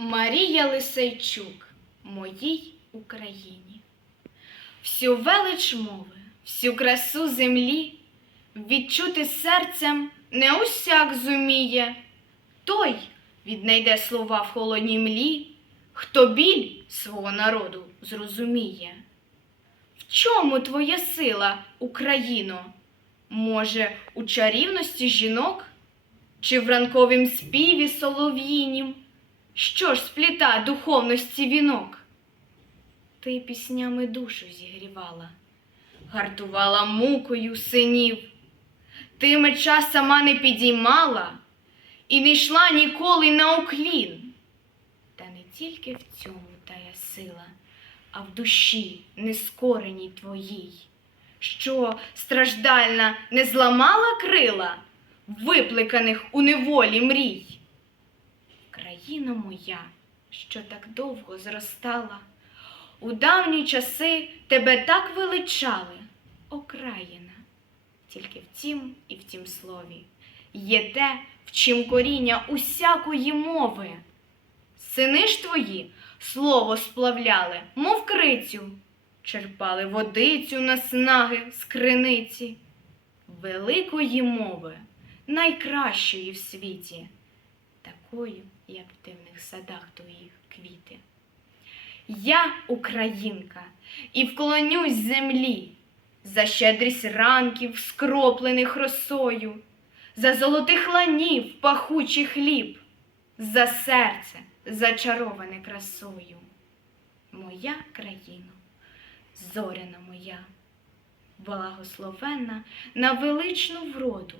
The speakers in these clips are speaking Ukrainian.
Марія Лисейчук, моїй Україні. Всю велич мови, всю красу землі відчути серцем не усяк зуміє. Той віднайде слова в холодній млі, хто біль свого народу зрозуміє. В чому твоя сила, Україно? Може, у чарівності жінок? Чи в ранковім співі солов'їнім? Що ж спліта духовності вінок? Ти піснями душу зігрівала, гартувала мукою синів. Ти меча сама не підіймала і не йшла ніколи на уклін. Та не тільки в цьому тая сила, а в душі нескореній твоїй, що страждальна не зламала крила, випликаних у неволі мрій. Країна моя, що так довго зростала, у давні часи тебе так величали, окраїна. Тільки в тім і в тім слові. Є те, в чим коріння усякої мови. Сини ж твої слово сплавляли, мов крицю, черпали водицю на снаги з криниці, великої мови, найкращої в світі, такою, як в дивних садах твоїх квіти. Я українка і вклонюсь землі за щедрість ранків, скроплених росою, за золотих ланів пахучий хліб, за серце, зачароване красою. Моя країно, зоряна моя, благословенна на величну вроду.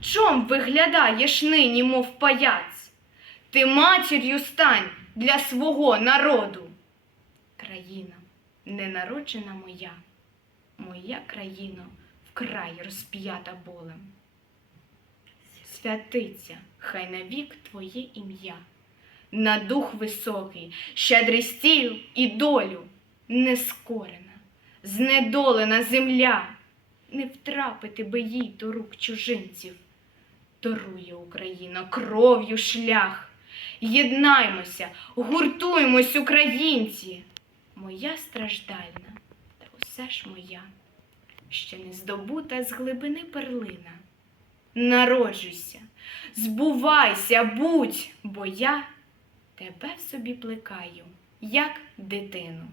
Чом виглядаєш нині, мов паяць? Ти матір'ю стань для свого народу. Країна, ненароджена моя, моя країно вкрай розп'ята болем. Святиться, хай навік твоє ім'я, на дух високий, щедрий стіл і долю, нескорена, знедолена земля, не втрапити би їй до рук чужинців. Дарує Україна кров'ю шлях. Єднаймося, гуртуймось, українці. Моя страждальна, та усе ж моя, ще не здобута з глибини перлина. Народжуйся, збувайся, будь, бо я тебе в собі плекаю, як дитину.